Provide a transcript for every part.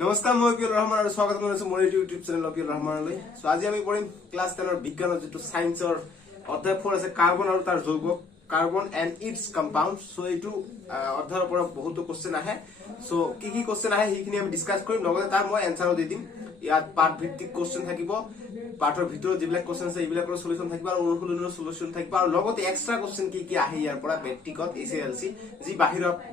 নমস্কাৰ মই পিয়ল ৰহমান আৰু স্বাগত কৰিছো মোৰ ইউটিউব চেনেল পিয়ল ৰহমানলৈ। সো আজি আমি পঢ়িম ক্লাস 10 ৰ বিজ্ঞানৰ যেটো সায়েন্সৰ অধ্যায় 4 আছে কাৰ্বন আৰু তাৰ যৌগ carbon and its compound. So এইটো অধ্যায়ৰ পৰা বহুতো কোশ্চেন আহে। সো কি কোশ্চেন আহে সেইখিনি আমি ডিসকাস কৰিম, লগতে তাৰ মই এনসাৰো দি দিম। ইয়াত পাঠ ভিত্তিক কোশ্চেন থাকিব, পাঠৰ ভিতৰত যিবিলাক কোশ্চেন আছে এইবিলাকৰ সলিউশন থাকিব আৰু অনুশীলনৰ সলিউশন থাকিব আৰু লগতে এক্সট্ৰা কোশ্চেন কি আহে ইয়াৰ পৰা মেট্ৰিকত এসএলসি যি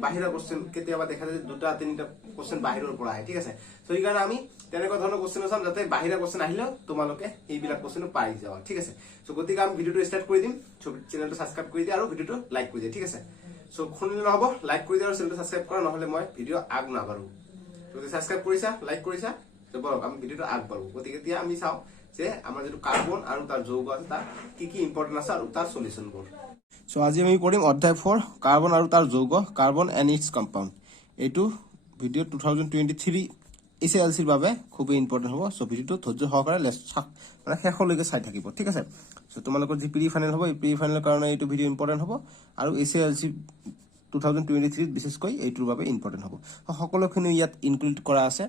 বাহিৰা কোশ্চেন কেতিয়াবা দেখা যায় দুটা তিনিটা কোশ্চেন বাহিৰৰ পৰা আহে, ঠিক আছে। সো এই কাৰণে আমি তেনেকুৱা ধৰণৰ কোশ্চেন চাম যাতে বাহিৰা কোশ্চেন আহিলেও তোমালোকে এইবিলাক কোশ্চেন পাই যাবা, ঠিক আছে। সো গতিকে আমি ভিডিওটো স্টার্ট কৰি দিম। সো চেনেলটো সাবস্ক্ৰাইব কৰি দিয়া আৰু ভিডিওটো লাইক কৰি দিয়া, ঠিক আছে। সো খুনিলে নহব, লাইক কৰি দিয়া আৰু চেনেলটো সাবস্ক্ৰাইব কৰা, নহলে মই ভিডিও আগ নাবাঢ়ো। যদি সাবস্ক্ৰাইব কৰিছা, লাইক কৰিছা, তো বলক আমি ভিডিওটো আগবাঢ়ো। গতিকে এতিয়া আমি চাও যে আমাৰ যেটো কাৰ্বন আৰু তাৰ যৌগ আছে তাৰ কি ইম্পৰ্টেন্ট আছে আৰু তাৰ সলিউশনবোৰ। সো আজি আমি পঢ়িম অধ্যায় 4 কাৰ্বন আৰু তাৰ যৌগ কাৰ্বন এন্ড ইটস কম্পাউন্ড। এইটো ভিডিও 2023 এসএলসিৰ বাবে খুব ইম্পৰ্টেন্ট হ'ব। সো ভিডিওটো ধৈৰ্য সহকাৰে মানে শেষলৈকে চাই থাকিব, ঠিক আছে। সো তোমালোকৰ যি প্ৰি ফাইনেল হ'ব এই প্ৰি ফাইনেলৰ কাৰণে এইটো ভিডিও ইম্পৰ্টেন্ট হ'ব আৰু এসএলসি 2023 বিশেষকৈ এইটোৰ বাবে ইম্পৰ্টেন্ট হ'ব। সকলোখিনি ইয়াত ইনক্লুড কৰা আছে।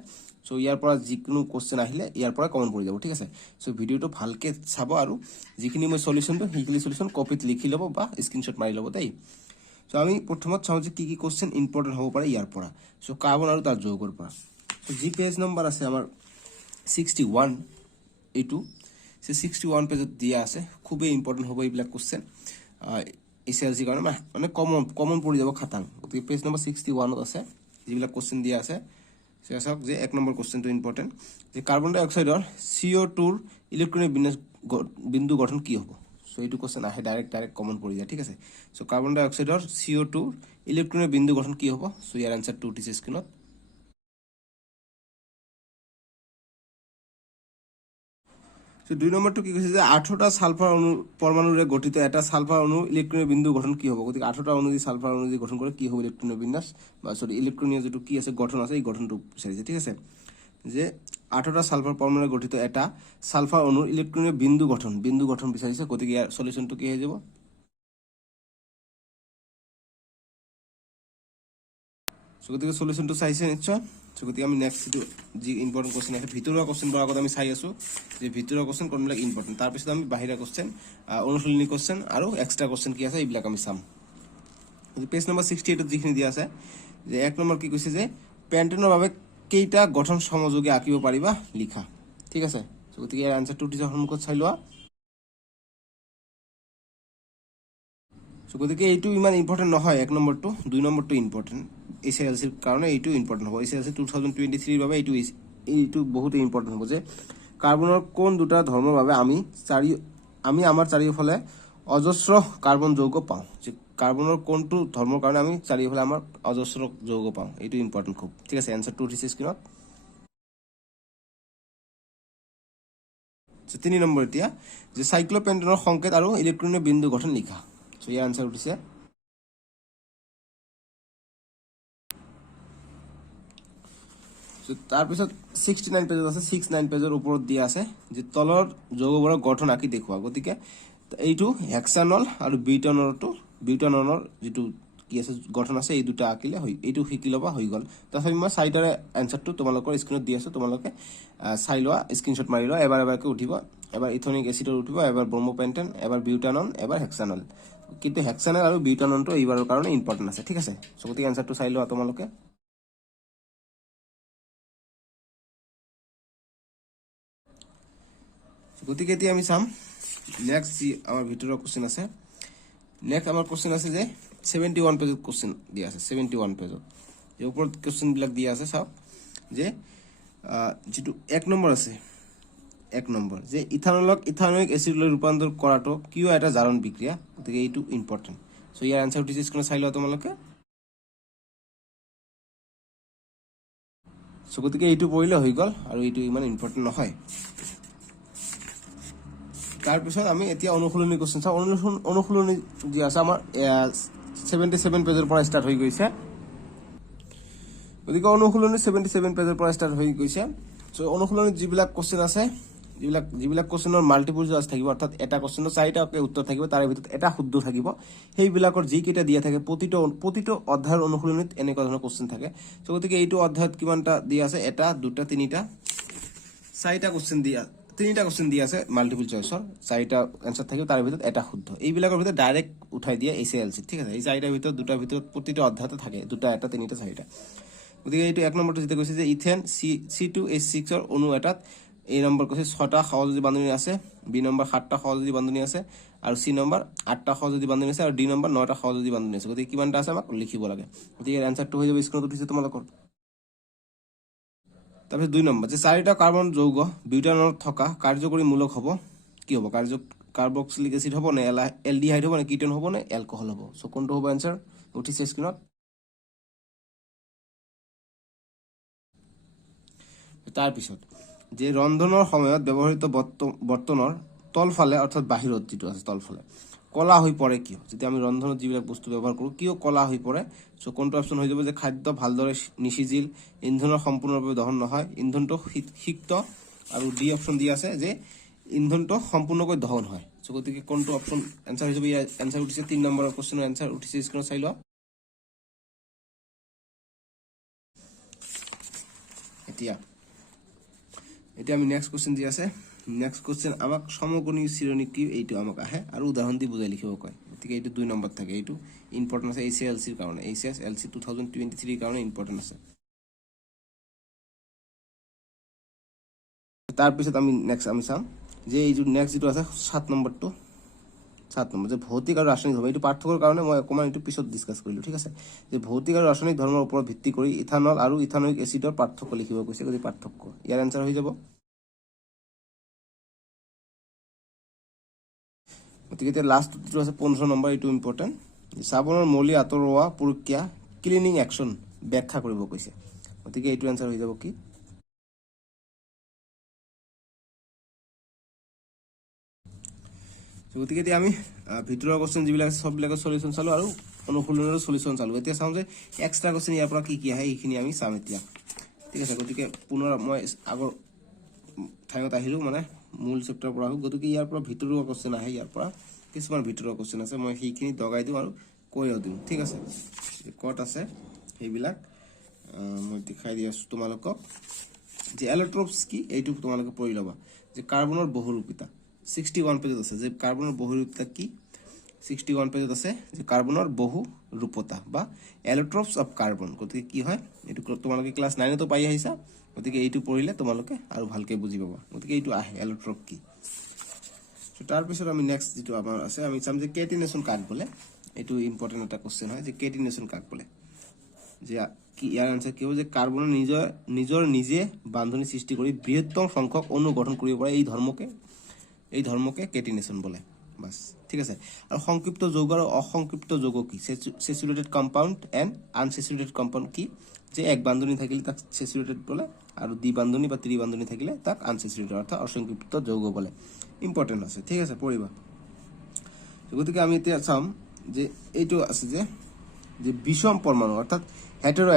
সো ইয়াৰ পৰা যিকোনো কোশ্চেন আহিলে ইয়াৰ পৰা কমন পৰি যাব, ঠিক আছে। সো ভিডিওটো ভালকে চাব আৰু যিখিনি মই সলিউশনটো সেইখিনি সলিউশন কপিত লিখি ল'ব বা স্ক্ৰিনশ্বট মাৰি ল'ব দেই। সো আমি প্ৰথমত চাওঁ যে কি কোশ্চেন ইম্পৰ্টেন্ট হ'ব পাৰে ইয়াৰ পৰা। সো কাৰ্বন আৰু তাৰ যৌগৰ পৰা। সো যি পেজ নম্বৰ আছে আমাৰ 61 এইটো সে 61 পেজত দিয়া আছে। খুবই ইম্পৰ্টেন্ট হ'ব এইবিলাক কোশ্চেন এসএলসি কাৰণে মানে কমন পৰি যাব খাতাং। গতিকে পেজ নম্বৰ 61 ত আছে যিবিলাক কোশ্চেন দিয়া আছে। চাওক যে 1 নম্বৰ কোশ্চেনটো ইম্পৰ্টেন্ট যে কাৰ্বন ডাই অক্সাইডৰ CO2 ৰ ইলেক্ট্ৰনিক বিন্দু গঠন কি হ'ব। সো এইটো কোশ্চেন আহে ডাইৰেক্ট কমন পৰি যায়, ঠিক আছে। সো কাৰ্বন ডাই অক্সাইডৰ CO2 ৰ ইলেক্ট্ৰনিক বিন্দু গঠন কি হ'ব। সো ইয়াৰ আনসাৰটো উঠিছে স্ক্ৰিনত। সো 2 নম্বৰটো কি কৈছে যে 18টা সালফাৰ পৰমাণুৰে গঠিত এটা সালফাৰ অণু ইলেক্ট্ৰনিক বিন্দু গঠন কি হ'ব। গতিকে 18টা অণু যদি সালফাৰ অণু যদি গঠন কৰে কি হ'ব ইলেক্ট্ৰনিক বিন্যাস বা সৰি ইলেক্ট্ৰনীয় যেটো কি আছে গঠন আছে এই গঠনটো বিচাৰিছে, ঠিক আছে। যে 18টা সালফাৰ পৰমাণুৰে গঠিত এটা সালফাৰ অণুৰ ইলেক্ট্ৰনিক বিন্দু গঠন বিচাৰিছে। গতিকে ইয়াৰ সলিউশনটো কি হৈ যাব। সো গতিকে সলিউশনটো চাইছে নিশ্চয়। সো গতিকে আমি নেক্সট যি ইম্পৰ্টেন্ট কোশ্চেন আছে ভিতৰুৱা কোশ্চেনবোৰ আগত আমি চাই আছো যে ভিতৰুৱা কোশ্চেন কোনবিলাক ইম্পৰ্টেন্ট, তাৰ পিছত আমি বাহিৰা কোশ্চেন অনুশীলনী কোশ্চেন আৰু এক্সট্ৰা কোশ্চেন কি আছে এইবিলাক আমি চাম। পেজ নম্বৰ 68 ত যিখিনি দিয়া আছে যে 1 নম্বৰ কি কৈছে যে পেন্টেনৰ বাবে কেইটা গঠন সমযোগী আঁকিব পাৰিবা লিখা, ঠিক আছে। সো গতিকে ইয়াৰ আনসাৰটো উঠিছে সন্মুখত চাই লোৱা। সো গতিকে এইটো ইমান ইম্পৰ্টেন্ট নহয় 1 নম্বৰটো, 2 নম্বৰটো ইম্পৰ্টেন্ট এসএলসিৰ কাৰণে এইটো ইম্পৰ্টেন্ট হ'ব। এসএলসি 2023 ৰ বাবে এইটো বহুত ইম্পৰ্টেন্ট হ'ব যে কাৰ্বনৰ কোন দুটা ধৰ্মৰ বাবে আমি আমাৰ চাৰিওফালে অজস্ৰ কাৰ্বন যৌগ পাওঁ। যে কাৰ্বনৰ কোনটো ধৰ্মৰ কাৰণে আমি চাৰিওফালে আমাৰ অজস্ৰ যৌগ পাওঁ এইটো ইম্পৰ্টেন্ট খুব, ঠিক আছে। আনসাৰটো উঠিছে স্ক্ৰিনত। 3 নম্বৰ এতিয়া যে সাইক্লোপেন্টেনৰ সংকেত আৰু ইলেক্ট্ৰনিক বিন্দু গঠন লিখা। সো ইয়াৰ আনসাৰ উঠিছে। তাৰপিছত 69 পেজত আছে 69 পেজৰ ওপৰত দিয়া আছে যে তলৰ যৌগবোৰৰ গঠন আঁকি দেখুৱা। গতিকে এইটো হেক্সানল আৰু বিউটাননৰ যেটো কি আছে গঠন আছে এই দুটা আঁকিলে হয়, এইটো শিকি লবা হৈ গল। তাৰপিছত মই সাইডৰে আনসাৰটো তোমালোকৰ স্ক্ৰিনত দি আছো, তোমালোকে চাই লোৱা, স্ক্ৰিনশ্বট মাৰি লোৱা। এবাৰকে উঠিব, এবাৰ ইথনিক এসিডৰ উঠিব, এবাৰ ব্ৰমোপেন্টেন, এবাৰ বিউটানন, এবাৰ হেক্সানল। কিন্তু হেক্সানল আৰু বিউটাননটো এইবাৰৰ কাৰণে ইম্পৰ্টেন্ট আছে, ঠিক আছে। সো গতিকে আনসাৰটো চাই লোৱা তোমালোকে। গতিকে এতিয়া আমি চাম নেক্সট যি আমাৰ ভিতৰৰ কোশ্চেন আছে। নেক্সট আমাৰ কোশ্চেন আছে যে 71 পেজত কোশ্চেন দিয়া আছে। 71 পেজত এই ওপৰত কোশ্চেন বিলাক দিয়া আছে। চাওক যে যেটো 1 নম্বৰ আছে 1 নম্বৰ যে ইথানলক ইথানোইক এসিডলৈ ৰূপান্তৰ কৰাটো কিয় এটা জাৰণ বিক্ৰিয়া। গতিকে এইটো ইম্পৰ্টেন্ট। সো ইয়াৰ আনসাৰ উঠিছে স্ক্ৰিনত চাই লোৱা তোমালোকে। সো গতিকে এইটো পঢ়িলে হৈ গল আৰু এইটো ইমান ইম্পৰ্টেন্ট নহয়। তাৰপিছত আমি এতিয়া অনুশীলনী কোশ্চেন চাওঁ। অনুশীলনী যি আছে আমাৰ 77 পেজৰ পৰা ষ্টাৰ্ট হৈ গৈছে। গতিকে অনুশীলনী 77 পেজৰ পৰা ষ্টাৰ্ট হৈ গৈছে। সো অনুশীলনীত যিবিলাক কোশ্চেন আছে যিবিলাক কোশ্চেনৰ মাল্টিপল চইচ থাকিব অৰ্থাৎ এটা কোশ্চেনৰ 4টা উত্তৰ থাকিব তাৰে ভিতৰত এটা শুদ্ধ থাকিব সেইবিলাকৰ যিকেইটা দিয়া থাকে প্ৰতিটো অধ্যায়ৰ অনুশীলনীত এনেকুৱা ধৰণৰ কোশ্চেন থাকে সো গতিকে এইটো অধ্যায়ত কিমানটা দিয়া আছে এটা দুটা তিনিটা 4টা কোশ্চেন দিয়া 3টা কোশ্চেন দিয়া আছে মাল্টিপল চইচৰ 4টা আনসাৰ থাকিব তাৰে ভিতৰত এটা শুদ্ধ এইবিলাকৰ ভিতৰত ডাইৰেক্ট উঠাই দিয়ে এসএলসি ঠিক আছে এই 4টাৰ ভিতৰত দুটাৰ ভিতৰত প্ৰতিটো অধ্যায়তে থাকে দুটা এটা তিনিটা 4টা গতিকে এইটো এক নম্বৰটো যেটা কৈছে যে ইথেন C2H6 ৰ অণু এটাত এই নম্বৰ কৈছে 6টা সহযোজী বান্ধনী আছে বি নম্বৰ 7টা সহযোজী বান্ধনী আছে আৰু সি নম্বৰ 8টা সহযোজী বান্ধনী আছে আৰু ডি নম্বৰ 9টা সহযোজী বান্ধনী আছে গতিকে কিমানটা আছে আমাক লিখিব লাগে গতিকে এনসারটো হৈ যাব স্ক্ৰিনত উঠিছে তোমালোকৰ তাৰপিছত 2 নম্বৰ যে 4টা কাৰ্বন যৌগ বিউটাননত থকা কাৰ্যকৰী মূলক হ'ব কি হ'ব কাৰ্বক্সিলিক এসিড হ'ব নে এলডিহাইড হ'ব নে কিটোন হ'ব নে এলকোহল হ'ব সো কোনটো হ'ব আনসাৰ উঠিছে স্ক্ৰিনত তাৰপিছত যে ৰন্ধনৰ সময়ত ব্যৱহৃত বৰ্তনৰ তলফালে অৰ্থাৎ বাহিৰত যেটো আছে তলফালে কলা হৈ পৰে কিয় যদি আমি ৰন্ধনত যিবিলাক বস্তু ব্যৱহাৰ কৰো কিয় কলা হৈ পৰে সো কোনটো অপচন হৈ যাব যে খাদ্য ভালদৰে নিসিজিল ইন্ধনৰ সম্পূৰ্ণভাৱে দহন নহয় ইন্ধনটো সিক্ত আৰু ডি অপচন দি আছে যে ইন্ধনটো সম্পূৰ্ণকৈ দহন হয় সো গতিকে কোনটো অপচন আনসাৰ হৈ যাব ইয়াৰ আনসাৰ উঠিছে 3 নম্বৰৰ কোশ্চেনৰ আনসাৰ উঠিছে স্ক্ৰিনত চাই লও এতিয়া আমি নেক্সট কোশ্চেন দি আছে নেক্সট কোশ্চেন আমাক সমকোণীয় চিৰণী কি এইটো আমাক আহে আৰু উদাহৰণ দি বুজাই লিখিব কয় গতিকে এইটো 2 নম্বৰ থাকে এইটো ইম্পৰ্টেন্ট আছে এসএলসি ৰ কাৰণে এসএলসি 2023 ৰ কাৰণে ইম্পৰ্টেন্ট আছে তাৰ পিছত আমি নেক্সট আমি চাম যে এই যে নেক্সট যেটো আছে 7 নম্বৰটো 7 নম্বৰ যে ভৌতিক আৰু ৰাসায়নিক ধৰ্ম এইটো পাৰ্থক্যৰ কাৰণে মই অকমান এইটো পিছত ডিসকাস কৰিলো ঠিক আছে যে ভৌতিক আৰু ৰাসায়নিক ধৰ্মৰ ওপৰত ভিত্তি কৰি ইথানল আৰু ইথানয়িক এসিডৰ পাৰ্থক্য লিখিব কৈছে গতি পাৰ্থক্য ইয়াৰ আনসাৰ হৈ যাব গতিকে এতিয়া লাষ্ট যেটো আছে 15 নম্বৰ এইটো ইম্পৰ্টেন্ট সাবনৰ মলি আতৰোৱা প্ৰক্ৰিয়া ক্লিনিং অ্যাকশন ব্যাখ্যা কৰিব কৈছে গতিকে এইটো আনসাৰ হৈ যাব কি গতিকে এতিয়া আমি ভিতৰৰ কোশ্চেন যিবিলাক সববিলাকৰ সলিউশন চালো আৰু অনুশীলনৰ সলিউশন চালো এতিয়া চাও যে এক্সট্ৰা কোশ্চেন ইয়াৰ পৰা কি আহে এইখিনি আমি চাম এতিয়া ঠিক আছে গতিকে পুনৰ মই আগৰ ঠাইত আহিলো মানে মূল চেপ্টাৰ পৰা গতিকে ইয়াৰ পৰা ভিতৰৰ কোশ্চেন আহে ইয়াৰ পৰা কিছুমান ভিতৰৰ কোশ্চেন আছে মই সেইখিনি দগাই দিও আৰু কৈও দিও ঠিক আছে কত আছে এইবিলাক মই দেখাই দি আছো তোমালোকক যে এলেক্ট্ৰপছ কি এইটো তোমালোকে পঢ়ি লবা যে কাৰ্বনৰ বহুৰূপিতা 61 পেজত আছে যে কাৰ্বনৰ বহুৰূপতা কি 61 পেজত আছে যে কাৰ্বনৰ বহুৰূপতা বা এলেক্ট্ৰপছ অফ কাৰ্বন গতিকে কি হয় এটো তোমালোকে ক্লাস 9 তো পাই আহিছা গতিকে এইটো পঢ়িলে তোমালোকে আৰু ভালকে বুজি পাবা গতিকে এইটো আহে এলেক্ট্ৰপ কি সো তাৰ পিছত আমি নেক্সট যেটো আমাৰ আছে আমি চাম যে কেটিনেশন কাক বলে এইটো ইম্পৰ্টেন্ট এটা কোশ্চেন হয় যে কেটিনেশন কাক বলে যে কি ইয়াৰ আনসাৰ কি হ'ব যে কাৰ্বনৰ নিজে বান্ধনী সৃষ্টি কৰি বৃহত্তম সংখ্যক অণু গঠন কৰিব পাৰে এই ধৰ্মকে কেটিনেশন বলে বাস ঠিক আছে আৰু সংক্ষিপ্ত যৌগ আৰু অসংক্ষিপ্ত যৌগ কি স্যাচুৰেটেড কম্পাউন্ড এন্ড আনস্যাচুৰেটেড কম্পাউন্ড কি যে এক বান্ধনী থাকিলে তাক স্যাচুৰেটেড বলে আৰু দ্বি বান্ধনী বা ত্ৰি বান্ধনী থাকিলে তাক আনস্যাচুৰেটেড অৰ্থাৎ অসংক্ষিপ্ত যৌগ বলে ইম্পৰ্টেন্ট আছে ঠিক আছে পঢ়িবা গতিকে আমি এতিয়া চাম যে এইটো আছে যে বিষম পৰমাণু অৰ্থাৎ হেটেৰো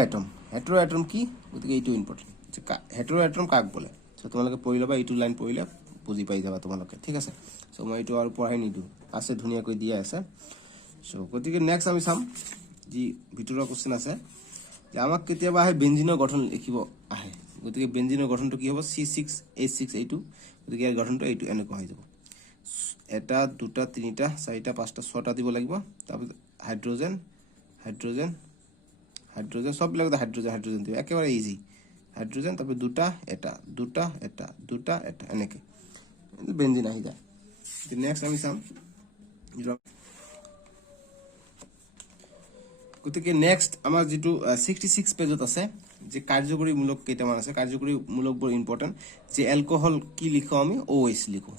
এটম কি গতিকে এইটো ইম্পৰ্টেন্ট যে হেটেৰো এটম কাক বলে সো তোমালোকে পঢ়ি লবা এইটো লাইন পঢ়িলে বুজি পাই যাবা তোমালোকে ঠিক আছে সো মই এইটো আৰু পঢ়াই নিদু আছে ধুনিয়াকৈ দিয়া আছে সো গতিকে নেক্সট আমি চাম যি ভিতৰৰ কোশ্চেন আছে যে আমাক কেতিয়াবা আহে বেনজিনৰ গঠন লিখিব আহে গতিকে বেনজিনৰ গঠনটো কি হ'ব C6H6 এইটো গতিকে ইয়াৰ গঠনটো এইটো এনেকৈ হৈ যাব এটা দুটা তিনিটা চাৰিটা পাঁচটা ছটা দিব লাগিব তাৰপিছত হাইড্ৰোজেন সববিলাকতে হাইড্ৰোজেন দিব একেবাৰে ইজি হাইড্ৰোজেন তাৰপিছত দুটা এটা এনেকৈ বেনজিন আহি যায় নেক্সট আমি চাম গতিকে নেক্সট আমাৰ যেটো 66 পেজত আছে যে কাৰ্যকৰী মূলক কেইটামান আছে কাৰ্যকৰী মূলকবোৰ ইম্পৰ্টেন্ট যে এলকোহল কি লিখো আমি OH লিখো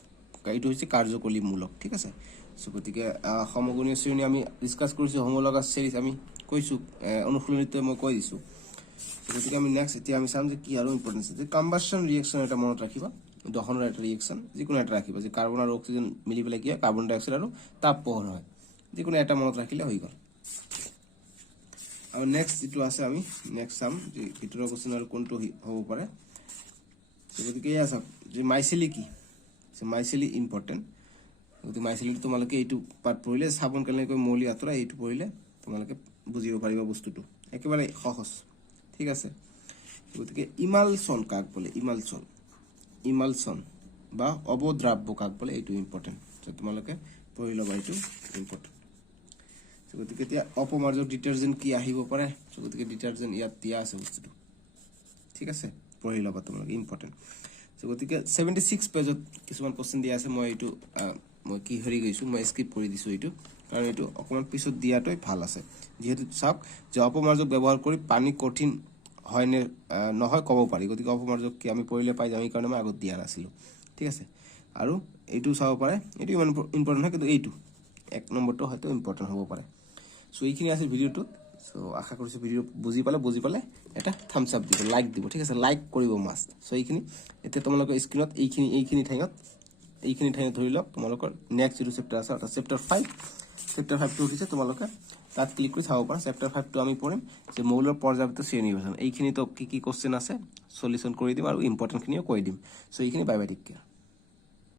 এইটো হৈছে কাৰ্যকৰী মূলক ঠিক আছে সো গতিকে সমগণীয় শ্ৰেণী আমি ডিসকাস কৰিছো হোমোলগাছ সিৰিজ আমি কৈছো অনুশীলনীতে মই কৈ দিছো গতিকে আমি নেক্সট এতিয়া আমি চাম যে কি আৰু ইম্পৰ্টেন্ট আছে যে কম্বাসন ৰিঅ্যাকশন এটা মনত ৰাখিবা দহনৰ এটা ৰিঅ্যাকশন যিকোনো এটা ৰাখিবা যে কাৰ্বন আৰু অক্সিজেন মিলি পেলাই কি হয় কাৰ্বন ডাই অক্সাইড আৰু তাপ পোহৰ হয় যিকোনো এটা মনত ৰাখিলে হৈ গল আৰু নেক্সট যেটো আছে আমি নেক্সট চাম যে ভিতৰৰ কোশ্চেন আৰু কোনটো হ'ব পাৰে গতিকে ইয়া চাম যে মাইসেলি কি সো মাইসেলি ইম্পৰ্টেণ্ট গতিকে মাইসেলিটো তোমালোকে এইটো পাৰ্ট পঢ়িলে চাবোন কেনেকৈ মৌলি আঁতৰা এইটো পঢ়িলে তোমালোকে বুজিব পাৰিবা বস্তুটো একেবাৰে সহজ ঠিক আছে গতিকে ইমালচন কাক বলে ইমালচন বা অবদ্ৰাব্য কাক বলে এইটো ইম্পৰ্টেণ্ট সো তোমালোকে পঢ়ি ল'বা এইটো ইম্পৰ্টেণ্ট সো গতিকে এতিয়া অপমাৰ্জক ডিটাৰজেন্ট কি আহিব পাৰে সো গতিকে ডিটাৰজেন্ট ইয়াত দিয়া আছে বস্তুটো ঠিক আছে পঢ়ি ল'বা তোমালোকে ইম্পৰ্টেণ্ট সো গতিকে 76 পেজত কিছুমান কোশ্চেন দিয়া আছে মই এইটো মই কি হৰি গৈছো মই স্কিপ কৰি দিছো এইটো কাৰণ এইটো অকমান পিছত দিয়াটোই ভাল আছে যেহেতু চাওক যে অপমাৰ্জক ব্যৱহাৰ কৰি পানী কঠিন হয় নে নহয় ক'ব পাৰি গতিকে অপমাৰ্জক কি আমি পঢ়িলে পাই যাম এই কাৰণে মই আগত দিয়া নাছিলো ঠিক আছে আৰু এইটো চাব পাৰে এইটো ইমান ইম্পৰ্টেণ্ট হয় কিন্তু এইটো এক নম্বৰটো হয়তো ইম্পৰ্টেণ্ট হ'ব পাৰে সো এইখিনি আছে ভিডিওটো সো আশা কৰিছো ভিডিও বুজি পালে এটা থাম্বস আপ দিব লাইক দিব ঠিক আছে লাইক কৰিব মাষ্ট সো এইখিনি এতিয়া তোমালোকৰ স্ক্ৰিনত এইখিনি ঠাইত ধৰি লওক তোমালোকৰ নেক্সট যিটো চেপ্টাৰ আছে অৰ্থাৎ চেপ্টাৰ 5 টো উঠিছে তোমালোকে তাত ক্লিক কৰি চাব পাৰা চেপ্টাৰ 5 টো আমি পঢ়িম যে মৌলৰ পৰ্যাপ্ত শ্ৰেণী বিভাজন এইখিনি তো কি কোশ্চেন আছে সলিউশন কৰি দিম আৰু ইম্পৰ্টেন্ট খিনিও কৈ দিম সো এইখিনি বাই বাই টেক কেয়াৰ